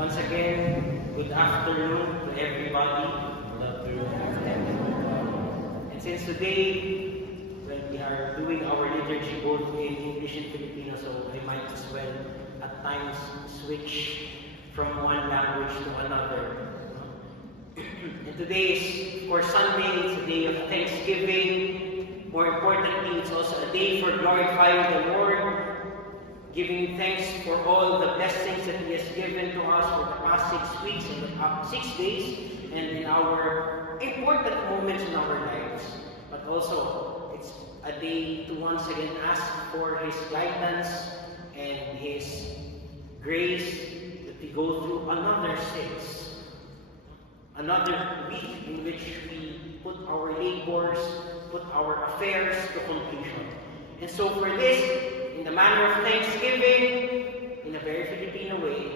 Once again, good afternoon to everybody. Good afternoon. And since today, we are doing our liturgy both in English and Filipino, so I might as well at times switch from one language to another. And today is, of course, Sunday. It's a day of Thanksgiving. More importantly, it's also a day for glorifying the Lord, giving thanks for all the blessings that He has given to us for the past 6 weeks and the past 6 days, and in our important moments in our lives. But also, it's a day to once again ask for His guidance and His grace that we go through another 6, another week in which we put our labors, put our affairs to completion. And so for this, in the manner of thanksgiving, in a very Filipino way,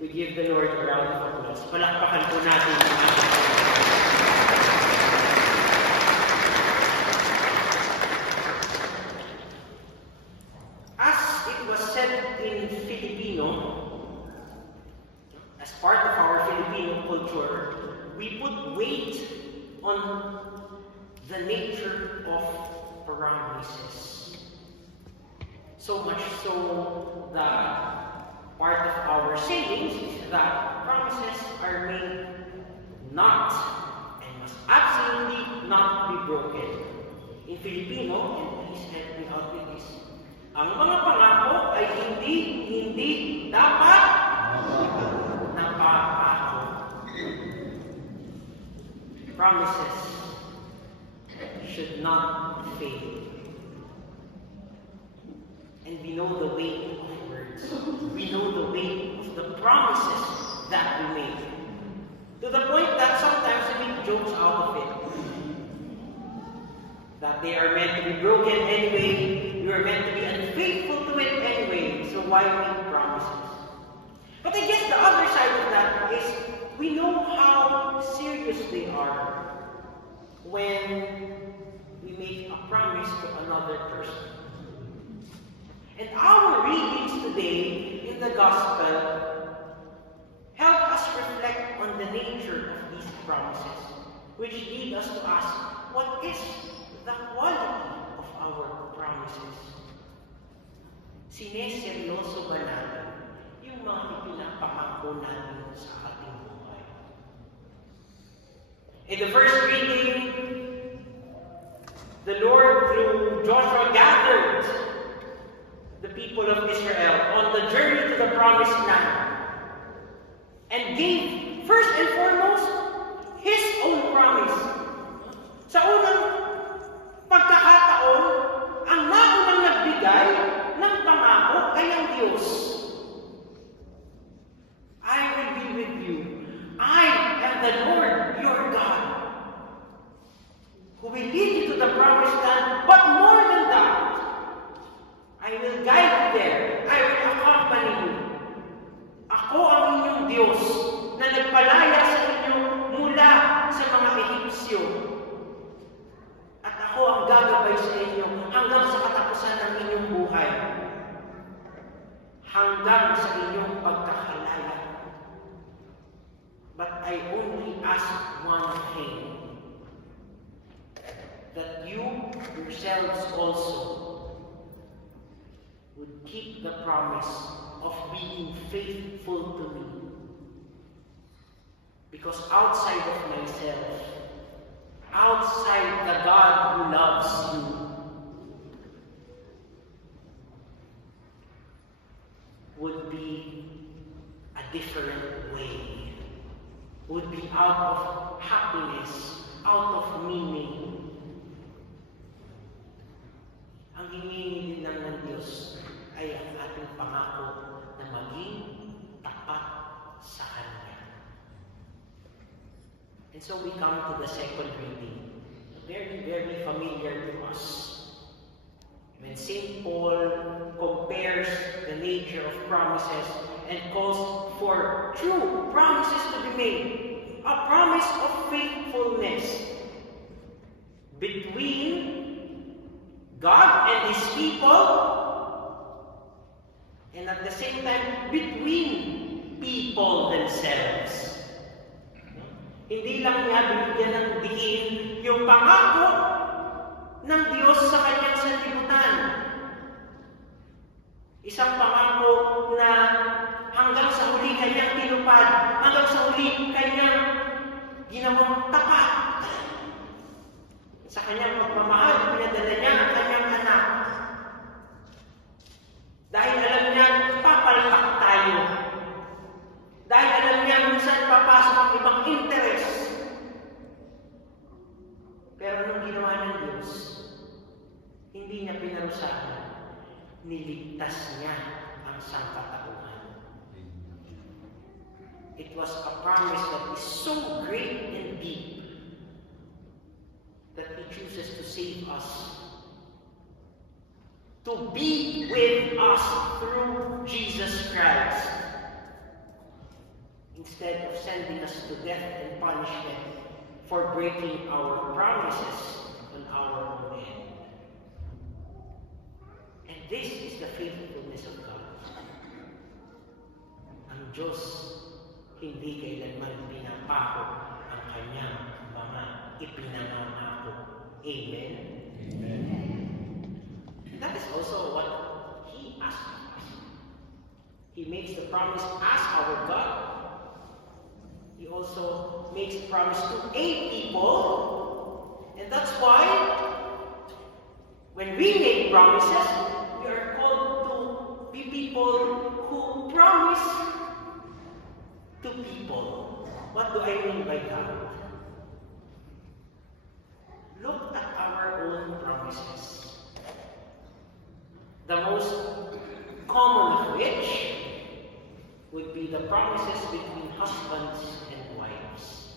we give the Lord a round of applause. Palakpakan po natin ang ating As it was said in Filipino, as part of our Filipino culture, we put weight on the nature of promises. So much so that part of our sayings is that promises are made not and must absolutely not be broken. In Filipino, and please help me out with this, ang mga pangako ay hindi dapat napapako. Promises should not fail. And we know the weight of words. We know the weight of the promises that we make. To the point that sometimes we make jokes out of it. That they are meant to be broken anyway. You are meant to be unfaithful to it anyway. So why make promises? But I guess the other side of that is we know how serious they are when we make a promise to another person. And our readings today in the Gospel help us reflect on the nature of these promises, which lead us to ask, what is the quality of our promises? Sineseryoso ba natin yung mga ipinapangako natin sa ating buhay? In the first reading, the Lord through Joshua gathered the people of Israel on the journey to the promised land and gave, first and foremost, His own promise. Sa unang pagkakataon, ang naunang nagbigay ng pangako ay ang Diyos. I will be with you. I am the Lord, your God, who will lead you to the promised land, but more than that, I will guide you there. I will accompany you. Ako ang inyong Diyos na nagpalaya sa inyo mula sa mga Ehipsyo. At ako ang gagabay sa inyo hanggang sa katapusan ng inyong buhay. Hanggang sa inyong pagkakalaya. But I only ask one thing. That you yourselves also would keep the promise of being faithful to me. Because outside of myself, outside the God who loves you, would be a different way. Would be out of happiness, out of meaning. Ang hinihingi din ng Diyos ay ang ating pangako na maging tapat sa Kanya. And so we come to the second reading, very, very familiar to us. When St. Paul compares the nature of promises and calls for true promises to be made, a promise of faithfulness between God and His people, and at the same time between people themselves. Hindi lang niya binigyan ng diin yung pangako ng Diyos sa kanyang sanlibutan. Isang pangako na hanggang sa huli kanyang tinupad, hanggang sa huli kanyang ginawang tapat. Sa kanyang pagmamahal, pinadala niya ang kanyang anak. Dahil alam niya, papalpak tayo. Dahil alam niya, minsan papasok ang ibang interest. Pero anong ginawa ng Diyos? Hindi niya pinarusahan. Niligtas niya ang sangkatauhan. It was a promise that is so great and deep that He chooses to save us. To be with us through Jesus Christ. Instead of sending us to death and punishment for breaking our promises on our own end. And this is the faithfulness of God. Ang Diyos hindi kailanman pinapako ang kanyang mga ipinangako. Amen? Amen. And that is also what He asks of us. He makes the promise as our God. He also makes a promise to aid people. And that's why when we make promises, we are called to be people who promise to people. What do I mean by that? Look at our own promises. The most common of which would be the promises between husbands and wives.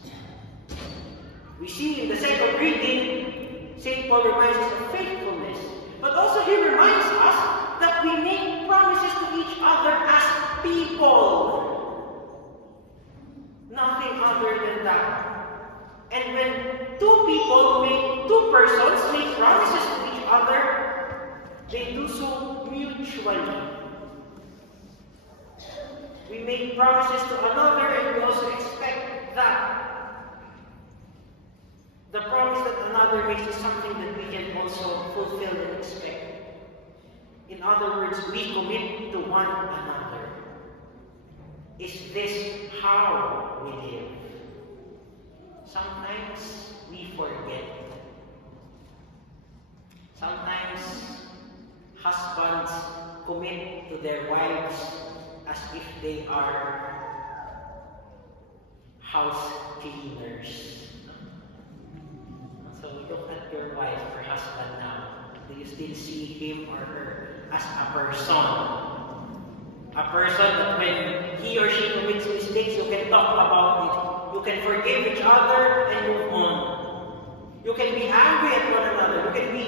We see in the second reading, St. Paul reminds us of faithfulness, but also he reminds us that we make promises to each other as people. Nothing other than that. And when two persons make promises to each other, they do so mutually. We make promises to another and we also expect that the promise that another makes is something that we can also fulfill and expect. In other words, we commit to one another. Is this how we live? Sometimes we forget. Sometimes husbands commit to their wives as if they are house cleaners. So look at your wife or husband now. Do you still see him or her as a person? A person that when he or she commits mistakes, you can talk about it. You can forgive each other and move on. You can be angry at one another. You can be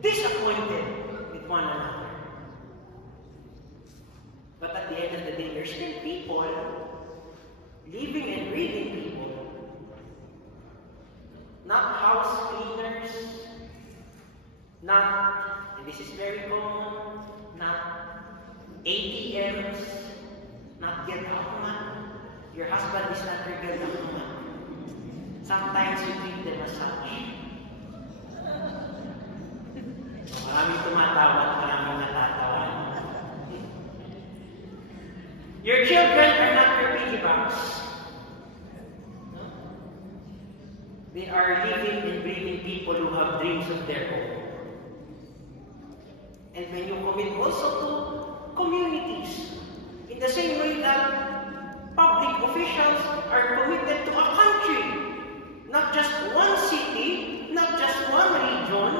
disappointed with one another. But at the end of the day, there's still people, living and breathing people, not house cleaners, not, and this is very common, not ATMs, not get out man. Your husband is not your get out man. Sometimes you treat them as such. Maraming tumatawa at maraming natatawa. Your children are not your piggy banks. They are living and breathing people who have dreams of their own. And when you commit also to communities, in the same way that public officials are committed to a country, not just one city, not just one region,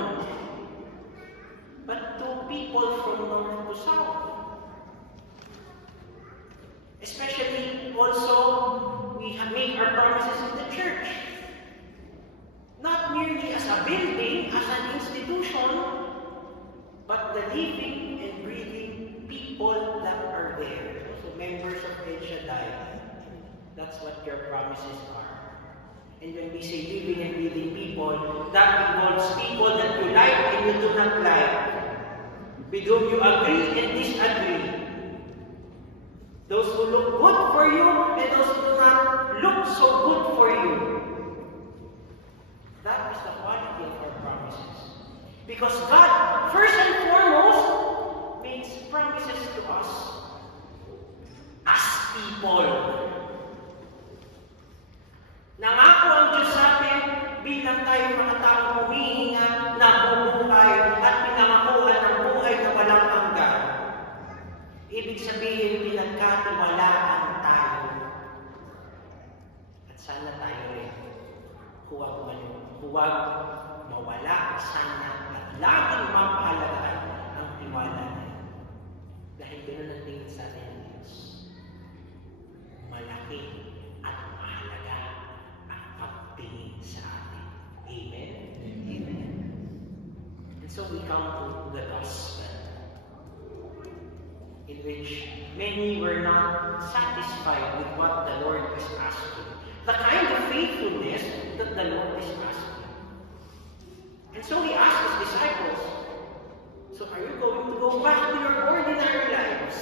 but to people from north to south. Especially also, we make our promises in the church. Not merely as a building, as an institution, but the living and breathing people that are there. So members of El Shaddai, that's what your promises are. And when we say living and breathing people, that involves people that you like and you do not like, with whom you agree and disagree. Those who look good for you and those who do not look so good for you. That is the quality of our promises. Because God, first and foremost, makes promises to us as people. Nangako ang Diyos sa atin bilang tayo mga taong humihinga, nabubuhay at pinangakuan ng buhay na walang hanggan. Ibig sabihin, pinagkatiwalaan tayo. At sana tayo rin huwag mawala sana at laging mapahalagaan ang tiwala niya. Dahil ganoon ang tingin sa atin ng Diyos. Malaki at mahalaga ang pagtingin sa atin. Amen? Amen. And so we come to the gospel, in which many were not satisfied with what the Lord is asking. The kind of faithfulness that the Lord is asking. And so he asked his disciples, so are you going to go back to your ordinary lives?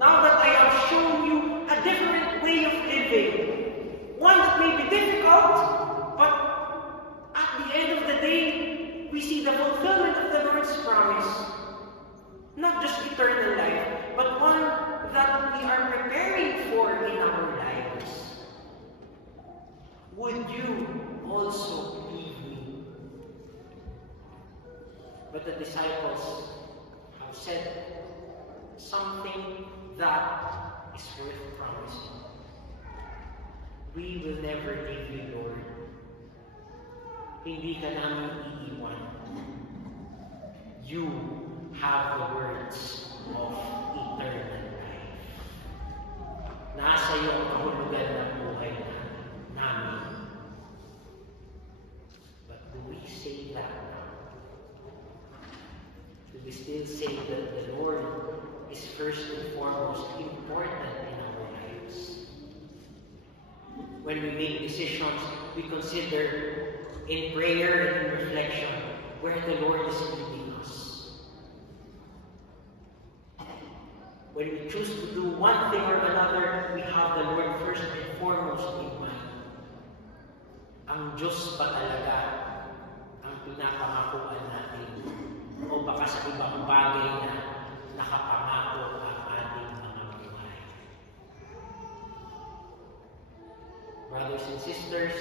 Now that I have shown you a different way of living, one that may be difficult, but at the end of the day, we see the fulfillment of the Lord's promise. Not just eternal life, but one that we are preparing for in our lives. Would you also believe me? But the disciples have said something that is worth promising. We will never leave you, Lord. Hindi ka namin iiwan. You have the words of eternal life. Nasa iyo ang kahulugan ng buhay namin. But do we say that now? Do we still say that the Lord is first and foremost important in our lives? When we make decisions, we consider in prayer and in reflection where the Lord is leading us. When we choose to do one thing or another, we have the Lord first and foremost in mind. Ang Diyos ba talaga ang pinapangakuan natin? O baka sa ibang bagay na nakapangako ang ating mga buhay? Brothers and sisters,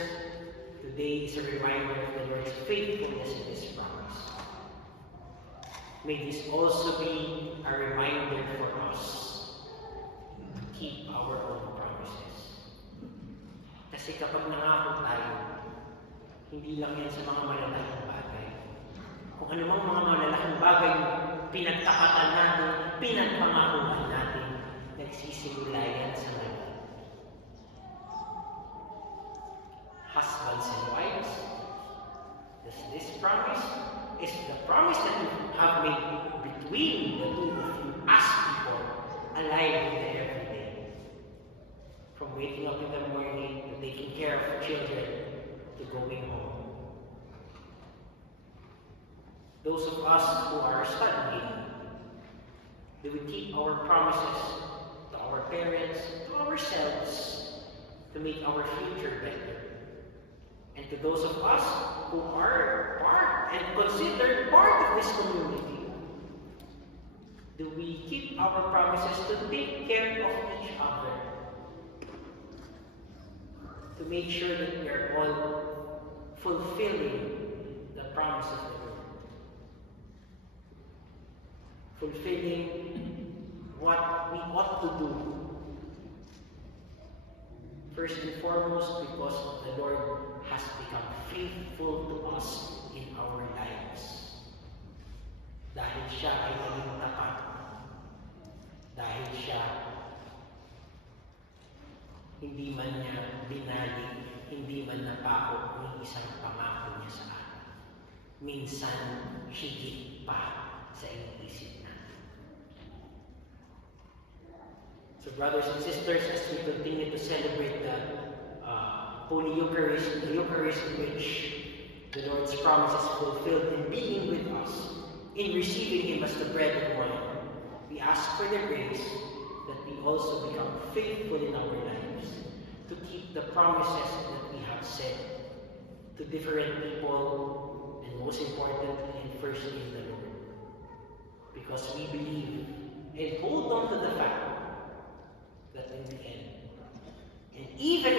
today is a reminder of the Lord's faithfulness in His promise. May this also be a reminder for us to keep our own promises. Kasi kapag nangako tayo, hindi lang yan sa mga malalaking bagay. Kung anumang mga malalaking bagay pinagtakatan natin, pinagpangakuan natin, nagsisimula yan sa mali. Husbands and wives, does this promise is the promise that you have made between the two of you as people alive in the everyday. From waking up in the morning to taking care of children to going home. Those of us who are studying, do we keep our promises to our parents, to ourselves, to make our future better? And to those of us who are part and considered part of this community, do we keep our promises to take care of each other? To make sure that we are all fulfilling the promises of the Lord. Fulfilling what we ought to do. First and foremost, because the Lord has become faithful to us in our lives. Dahil siya ay naging tapat. Dahil siya hindi man niya binali, hindi man napako ng isang pangako niya sa atin. Minsan, higit pa sa iniisip natin. So brothers and sisters, as we continue to celebrate the Holy Eucharist, the Eucharist in which the Lord's promise is fulfilled in being with us, in receiving Him as the bread and wine, we ask for the grace that we also become faithful in our lives, to keep the promises that we have said to different people, and most importantly and firstly in the Lord. Because we believe and hold on to the fact that in the end, and even